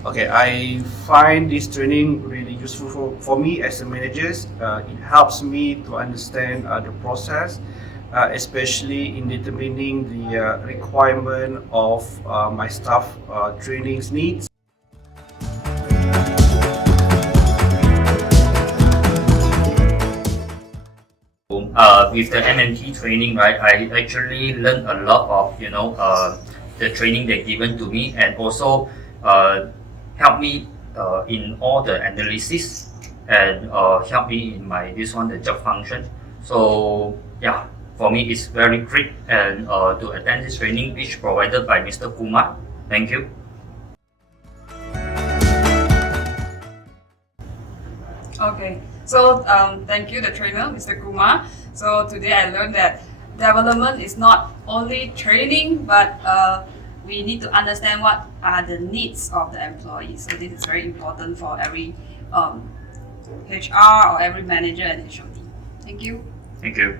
Okay, I find this training really useful for me as a manager. It helps me to understand the process, especially in determining the requirement of my staff trainings needs. With the MMT training, right, I actually learned a lot of the training they given to me, and also uh, help me in all the analysis, and help me in my this one the job function. So yeah, for me it's very great and to attend this training which provided by Mr. Kumar. Thank you. Okay, so thank you, the trainer, Mr. Kumar. So today I learned that development is not only training, but we need to understand what are the needs of the employees. So this is very important for every HR or every manager and HOD. Thank you. Thank you.